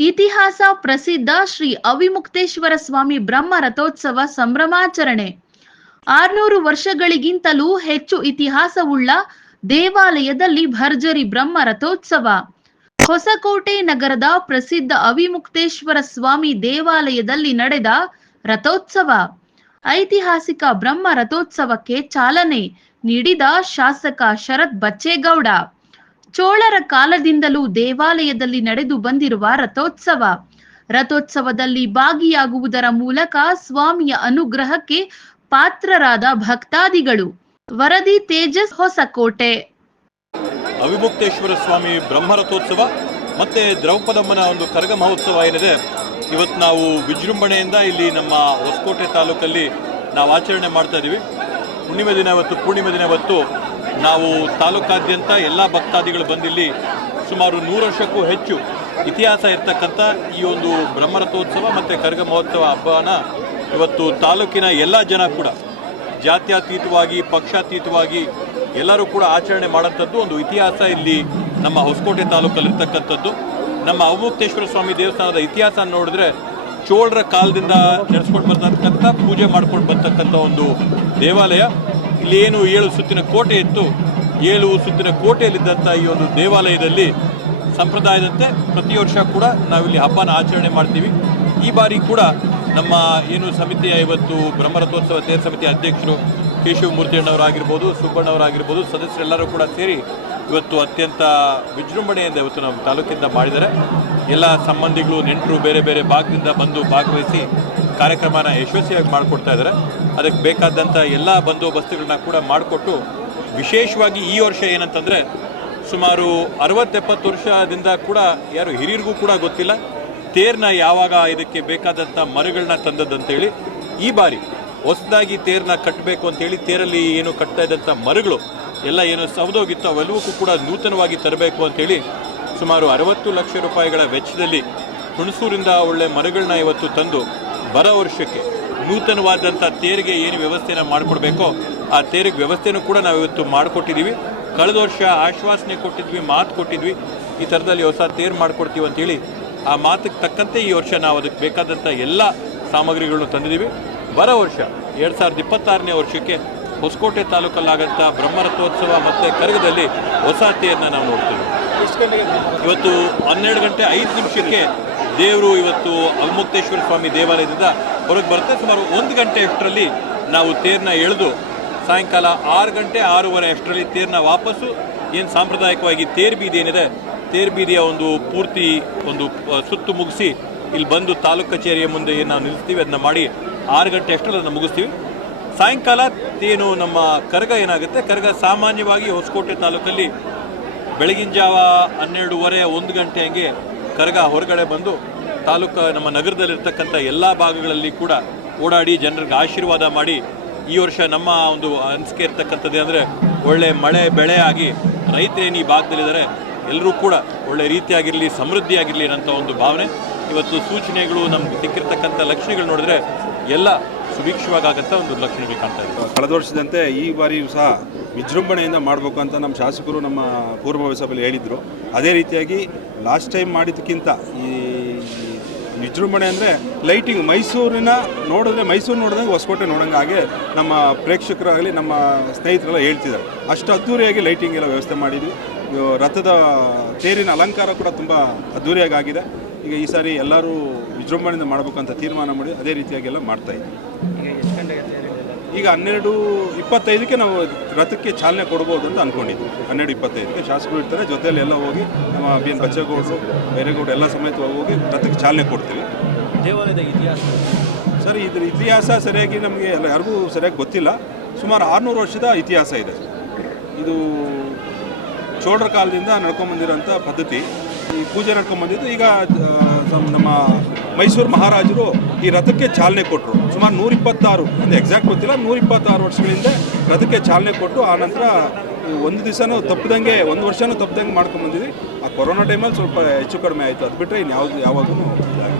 ಇತಿಹಾಸ ಪ್ರಸಿದ್ಧ ಶ್ರೀ ಅವಿಮುಕ್ತೇಶ್ವರ ಸ್ವಾಮಿ ಬ್ರಹ್ಮ ರಥೋತ್ಸವ ಸಂಭ್ರಮಾಚರಣೆ. ಆರ್ನೂರು ವರ್ಷಗಳಿಗಿಂತಲೂ ಹೆಚ್ಚು ಇತಿಹಾಸವುಳ್ಳ ದೇವಾಲಯದಲ್ಲಿ ಭರ್ಜರಿ ಬ್ರಹ್ಮ ರಥೋತ್ಸವ. ಹೊಸಕೋಟೆ ನಗರದ ಪ್ರಸಿದ್ಧ ಅವಿಮುಕ್ತೇಶ್ವರ ಸ್ವಾಮಿ ದೇವಾಲಯದಲ್ಲಿ ನಡೆದ ರಥೋತ್ಸವ. ಐತಿಹಾಸಿಕ ಬ್ರಹ್ಮ ರಥೋತ್ಸವಕ್ಕೆ ಚಾಲನೆ ನೀಡಿದ ಶಾಸಕ ಶರತ್ ಬಚ್ಚೇಗೌಡ. ಚೋಳರ ಕಾಲದಿಂದಲೂ ದೇವಾಲಯದಲ್ಲಿ ನಡೆದು ಬಂದಿರುವ ರಥೋತ್ಸವ. ರಥೋತ್ಸವದಲ್ಲಿ ಭಾಗಿಯಾಗುವುದರ ಮೂಲಕ ಸ್ವಾಮಿಯ ಅನುಗ್ರಹಕ್ಕೆ ಪಾತ್ರರಾದ ಭಕ್ತಾದಿಗಳು. ವರದಿ ತೇಜಸ್ ಹೊಸಕೋಟೆ. ಅವಿಮುಕ್ತೇಶ್ವರ ಸ್ವಾಮಿ ಬ್ರಹ್ಮರಥೋತ್ಸವ ಮತ್ತೆ ದ್ರೌಪದಮ್ಮನ ಒಂದು ಕರಗ ಮಹೋತ್ಸವ ಏನಿದೆ, ಇವತ್ತು ನಾವು ವಿಜೃಂಭಣೆಯಿಂದ ಇಲ್ಲಿ ನಮ್ಮ ಹೊಸಕೋಟೆ ತಾಲೂಕಲ್ಲಿ ನಾವು ಆಚರಣೆ ಮಾಡ್ತಾ ಇದ್ದೀವಿ ಹುಣ್ಣಿಮೆ ದಿನ ಇವತ್ತು, ಪೂರ್ಣಿಮೆ ದಿನ ಇವತ್ತು ನಾವು ತಾಲೂಕಾದ್ಯಂತ ಎಲ್ಲ ಭಕ್ತಾದಿಗಳು ಬಂದಿಲ್ಲಿ ಸುಮಾರು ನೂರು ವರ್ಷಕ್ಕೂ ಹೆಚ್ಚು ಇತಿಹಾಸ ಇರ್ತಕ್ಕಂಥ ಈ ಒಂದು ಬ್ರಹ್ಮರಥೋತ್ಸವ ಮತ್ತು ಕರಗ ಮಹೋತ್ಸವ ಹಬ್ಬನ ಇವತ್ತು ತಾಲೂಕಿನ ಎಲ್ಲ ಜನ ಕೂಡ ಜಾತ್ಯತೀತವಾಗಿ, ಪಕ್ಷಾತೀತವಾಗಿ ಎಲ್ಲರೂ ಕೂಡ ಆಚರಣೆ ಮಾಡೋಂಥದ್ದು ಒಂದು ಇತಿಹಾಸ ಇಲ್ಲಿ ನಮ್ಮ ಹೊಸಕೋಟೆ ತಾಲೂಕಲ್ಲಿರ್ತಕ್ಕಂಥದ್ದು. ನಮ್ಮ ಅವಮುಕ್ತೇಶ್ವರ ಸ್ವಾಮಿ ದೇವಸ್ಥಾನದ ಇತಿಹಾಸ ನೋಡಿದ್ರೆ ಚೋಳರ ಕಾಲದಿಂದ ನಡೆಸ್ಕೊಂಡು ಬರ್ತಕ್ಕಂಥ ಪೂಜೆ ಮಾಡ್ಕೊಂಡು ಬರ್ತಕ್ಕಂಥ ಒಂದು ದೇವಾಲಯ. ಇಲ್ಲಿ ಏನು ಏಳು ಸುತ್ತಿನ ಕೋಟೆ ಇತ್ತು, ಏಳು ಸುತ್ತಿನ ಕೋಟೆಯಲ್ಲಿದ್ದಂಥ ಈ ಒಂದು ದೇವಾಲಯದಲ್ಲಿ ಸಂಪ್ರದಾಯದಂತೆ ಪ್ರತಿ ವರ್ಷ ಕೂಡ ನಾವಿಲ್ಲಿ ಹಬ್ಬನ ಆಚರಣೆ ಮಾಡ್ತೀವಿ. ಈ ಬಾರಿ ಕೂಡ ನಮ್ಮ ಏನು ಸಮಿತಿಯ ಇವತ್ತು ಬ್ರಹ್ಮರಥೋತ್ಸವ ತೇರ್ ಸಮಿತಿ ಅಧ್ಯಕ್ಷರು ಕೇಶವಮೂರ್ತಿ ಅಣ್ಣವರಾಗಿರ್ಬೋದು ಸುಬ್ಬಣ್ಣವರಾಗಿರ್ಬೋದು ಸದಸ್ಯರೆಲ್ಲರೂ ಕೂಡ ಸೇರಿ ಇವತ್ತು ಅತ್ಯಂತ ವಿಜೃಂಭಣೆಯಿಂದ ಇವತ್ತು ನಮ್ಮ ತಾಲೂಕಿಂದ ಮಾಡಿದ್ದಾರೆ. ಎಲ್ಲ ಸಂಬಂಧಿಗಳು, ನೆಂಟರು, ಬೇರೆ ಬೇರೆ ಭಾಗದಿಂದ ಬಂದು ಭಾಗವಹಿಸಿ ಕಾರ್ಯಕ್ರಮನ ಯಶಸ್ವಿಯಾಗಿ ಮಾಡಿಕೊಡ್ತಾ ಇದ್ದಾರೆ. ಅದಕ್ಕೆ ಬೇಕಾದಂಥ ಎಲ್ಲ ಬಂದೋಬಸ್ತುಗಳನ್ನ ಕೂಡ ಮಾಡಿಕೊಟ್ಟು ವಿಶೇಷವಾಗಿ ಈ ವರ್ಷ ಏನಂತಂದರೆ ಸುಮಾರು ಅರವತ್ತೆಪ್ಪತ್ತು ವರ್ಷದಿಂದ ಕೂಡ ಯಾರು ಹಿರಿಯರಿಗೂ ಕೂಡ ಗೊತ್ತಿಲ್ಲ. ತೇರ್ನ ಯಾವಾಗ ಇದಕ್ಕೆ ಬೇಕಾದಂಥ ಮರಗಳನ್ನ ತಂದದ್ದಂತೇಳಿ ಈ ಬಾರಿ ಹೊಸದಾಗಿ ತೇರನ್ನ ಕಟ್ಟಬೇಕು ಅಂತೇಳಿ ತೇರಲ್ಲಿ ಏನು ಕಟ್ತಾ ಇದ್ದಂಥ ಮರಗಳು ಎಲ್ಲ ಏನು ಸವದೋಗಿತ್ತು ಅವೆಲ್ಲವಕ್ಕೂ ಕೂಡ ನೂತನವಾಗಿ ತರಬೇಕು ಅಂತೇಳಿ ಸುಮಾರು ಅರವತ್ತು ಲಕ್ಷ ರೂಪಾಯಿಗಳ ವೆಚ್ಚದಲ್ಲಿ ಹುಣಸೂರಿಂದ ಒಳ್ಳೆ ಮರಗಳನ್ನ ಇವತ್ತು ತಂದು ಬರೋ ವರ್ಷಕ್ಕೆ ನೂತನವಾದಂಥ ತೇರಿಗೆ ಏನು ವ್ಯವಸ್ಥೆನ ಮಾಡಿಕೊಡ್ಬೇಕೋ ಆ ತೇರಿಗೆ ವ್ಯವಸ್ಥೆನೂ ಕೂಡ ನಾವು ಇವತ್ತು ಮಾಡಿಕೊಟ್ಟಿದ್ದೀವಿ. ಕಳೆದ ವರ್ಷ ಆಶ್ವಾಸನೆ ಕೊಟ್ಟಿದ್ವಿ ಮಾತು ಕೊಟ್ಟಿದ್ವಿ. ಈ ಥರದಲ್ಲಿ ಹೊಸ ತೇರು ಮಾಡಿಕೊಡ್ತೀವಿ ಅಂತೇಳಿ ಆ ಮಾತಿಗೆ ತಕ್ಕಂತೆ ಈ ವರ್ಷ ನಾವು ಅದಕ್ಕೆ ಬೇಕಾದಂಥ ಎಲ್ಲ ಸಾಮಗ್ರಿಗಳನ್ನು ತಂದಿದ್ದೀವಿ. ಬರೋ ವರ್ಷ ಎರಡು ಸಾವಿರದ ಇಪ್ಪತ್ತಾರನೇ ವರ್ಷಕ್ಕೆ ಹೊಸಕೋಟೆ ತಾಲೂಕಲ್ಲಾಗಂಥ ಬ್ರಹ್ಮರಥೋತ್ಸವ ಮತ್ತು ಕರಗದಲ್ಲಿ ಹೊಸ ತೇರನ್ನ ನಾವು ನೋಡ್ತೀವಿ. ಇವತ್ತು ಹನ್ನೆರಡು ಗಂಟೆ ಐದು ನಿಮಿಷಕ್ಕೆ ದೇವರು ಇವತ್ತು ಅವಮುಕ್ತೇಶ್ವರ ಸ್ವಾಮಿ ದೇವಾಲಯದಿಂದ ಹೊರಗೆ ಬರುತ್ತೆ. ಸುಮಾರು ಒಂದು ಗಂಟೆ ಅಷ್ಟರಲ್ಲಿ ನಾವು ತೇರನ್ನ ಎಳೆದು ಸಾಯಂಕಾಲ ಆರು ಗಂಟೆ ಆರೂವರೆ ಅಷ್ಟರಲ್ಲಿ ತೇರನ್ನ ವಾಪಸ್ಸು. ಏನು ಸಾಂಪ್ರದಾಯಿಕವಾಗಿ ತೇರು ಬೀದಿ ಏನಿದೆ? ತೇರು ಬೀದಿಯ ಒಂದು ಪೂರ್ತಿ ಒಂದು ಸುತ್ತು ಮುಗಿಸಿ ಇಲ್ಲಿ ಬಂದು ತಾಲೂಕು ಕಚೇರಿಯ ಮುಂದೆ ಏನು ನಾವು ನಿಲ್ಲಿಸ್ತೀವಿ, ಅದನ್ನ ಮಾಡಿ ಆರು ಗಂಟೆ ಅಷ್ಟರಲ್ಲಿ ಅದನ್ನು ಮುಗಿಸ್ತೀವಿ. ಸಾಯಂಕಾಲ ಏನು ನಮ್ಮ ಕರಗ ಏನಾಗುತ್ತೆ? ಕರಗ ಸಾಮಾನ್ಯವಾಗಿ ಹೊಸಕೋಟೆ ತಾಲೂಕಲ್ಲಿ ಬೆಳಗಿನ ಜಾವ ಹನ್ನೆರಡೂವರೆ ಒಂದು ಗಂಟೆ ಹಂಗೆ ಕರಗ ಹೊರಗಡೆ ಬಂದು ತಾಲೂಕು ನಮ್ಮ ನಗರದಲ್ಲಿರ್ತಕ್ಕಂಥ ಎಲ್ಲ ಭಾಗಗಳಲ್ಲಿ ಕೂಡ ಓಡಾಡಿ ಜನರಿಗೆ ಆಶೀರ್ವಾದ ಮಾಡಿ ಈ ವರ್ಷ ನಮ್ಮ ಒಂದು ಅನಿಸಿಕೆ ಇರ್ತಕ್ಕಂಥದ್ದೇ ಅಂದರೆ ಒಳ್ಳೆ ಮಳೆ ಬೆಳೆ ಆಗಿ ರೈತರೇನು ಈ ಭಾಗದಲ್ಲಿದ್ದಾರೆ ಎಲ್ಲರೂ ಕೂಡ ಒಳ್ಳೆ ರೀತಿಯಾಗಿರಲಿ, ಸಮೃದ್ಧಿಯಾಗಿರಲಿ ಅನ್ನೋಂಥ ಒಂದು ಭಾವನೆ. ಇವತ್ತು ಸೂಚನೆಗಳು ನಮ್ಗೆ ಸಿಕ್ಕಿರ್ತಕ್ಕಂಥ ಲಕ್ಷಣಗಳು ನೋಡಿದ್ರೆ ಎಲ್ಲ ಸುಭಿಕ್ಷವಾಗಂಥ ಒಂದು ಲಕ್ಷಣಗಳು ಕಾಣ್ತಾ ಇದೆ. ಕಳೆದ ವರ್ಷದಂತೆ ಈ ಬಾರಿಯೂ ಸಹ ವಿಜೃಂಭಣೆಯಿಂದ ಮಾಡಬೇಕು ಅಂತ ನಮ್ಮ ಶಾಸಕರು ನಮ್ಮ ಪೂರ್ವಭಾವಿ ಸಭೆಯಲ್ಲಿ ಹೇಳಿದರು. ಅದೇ ರೀತಿಯಾಗಿ ಲಾಸ್ಟ್ ಟೈಮ್ ಮಾಡಿದ್ದಕ್ಕಿಂತ ಈ ವಿಜೃಂಭಣೆ ಅಂದರೆ ಲೈಟಿಂಗ್ ಮೈಸೂರಿನ ನೋಡಿದ್ರೆ, ಮೈಸೂರು ನೋಡಿದಂಗೆ ಹೊಸಕೋಟೆ ನೋಡೋಂಗೆ ಹಾಗೆ ನಮ್ಮ ಪ್ರೇಕ್ಷಕರಾಗಲಿ, ನಮ್ಮ ಸ್ನೇಹಿತರೆಲ್ಲ ಹೇಳ್ತಿದ್ದಾರೆ. ಅಷ್ಟು ಅದ್ದೂರಿಯಾಗಿ ಲೈಟಿಂಗ್ ಎಲ್ಲ ವ್ಯವಸ್ಥೆ ಮಾಡಿದ್ವಿ. ರಥದ ತೇರಿನ ಅಲಂಕಾರ ಕೂಡ ತುಂಬ ಅದ್ಧೂರಿಯಾಗಿ ಆಗಿದೆ ಈಗ ಈ ಸಾರಿ ಎಲ್ಲರೂ ವಿಜೃಂಭಣೆಯಿಂದ ಮಾಡಬೇಕು ಅಂತ ತೀರ್ಮಾನ ಮಾಡಿ ಅದೇ ರೀತಿಯಾಗಿ ಎಲ್ಲ ಮಾಡ್ತಾ ಇದ್ದೀವಿ. ಈಗ ಹನ್ನೆರಡು ಇಪ್ಪತ್ತೈದಕ್ಕೆ ನಾವು ರಥಕ್ಕೆ ಚಾಲನೆ ಕೊಡ್ಬೋದು ಅಂತ ಅನ್ಕೊಂಡಿದ್ವಿ. ಹನ್ನೆರಡು ಇಪ್ಪತ್ತೈದಕ್ಕೆ ಶಾಸಕರು ಇರ್ತಾರೆ ಜೊತೆಯಲ್ಲಿ ಎಲ್ಲ ಹೋಗಿ ನಮ್ಮ ಬಿ ಎನ್ ಬಚ್ಚೇಗೌಡರು ಬೈರೇಗೌಡರು ಎಲ್ಲ ಸಮೇತ ಹೋಗಿ ರಥಕ್ಕೆ ಚಾಲನೆ ಕೊಡ್ತೀವಿ. ದೇವಾಲಯದ ಇತಿಹಾಸ? ಸರ್ ಇದ್ರ ಇತಿಹಾಸ ಸರಿಯಾಗಿ ನಮಗೆ ಎಲ್ಲ ಯಾರಿಗೂ ಸರಿಯಾಗಿ ಗೊತ್ತಿಲ್ಲ. ಸುಮಾರು ಆರುನೂರು ವರ್ಷದ ಇತಿಹಾಸ ಇದೆ ಇದು ಚೋಳರ ಕಾಲದಿಂದ ನಡ್ಕೊಂಬಂದಿರೋಂಥ ಪದ್ಧತಿ. ಈ ಪೂಜೆ ನಡ್ಕೊಂಬಂದಿದ್ದು ಈಗ ನಮ್ಮ ಮೈಸೂರು ಮಹಾರಾಜರು ಈ ರಥಕ್ಕೆ ಚಾಲನೆ ಕೊಟ್ಟರು ಸುಮಾರು ನೂರಿಪ್ಪತ್ತಾರು, ಅಂದರೆ ಎಕ್ಸಾಕ್ಟ್ ಗೊತ್ತಿಲ್ಲ, ನೂರಿಪ್ಪತ್ತಾರು ವರ್ಷಗಳಿಂದ ರಥಕ್ಕೆ ಚಾಲನೆ ಕೊಟ್ಟು ಆ ನಂತರ ಒಂದು ದಿವಸನೂ ತಪ್ಪದಂಗೆ, ಒಂದು ವರ್ಷನೂ ತಪ್ಪದಂಗೆ ಮಾಡ್ಕೊಂಬಂದಿದ್ವಿ ಆ ಕೊರೋನಾ ಟೈಮಲ್ಲಿ ಸ್ವಲ್ಪ ಹೆಚ್ಚು ಕಡಿಮೆ ಆಯಿತು. ಅದು ಬಿಟ್ಟರೆ ಇನ್ನು ಯಾವುದು ಯಾವಾಗೂ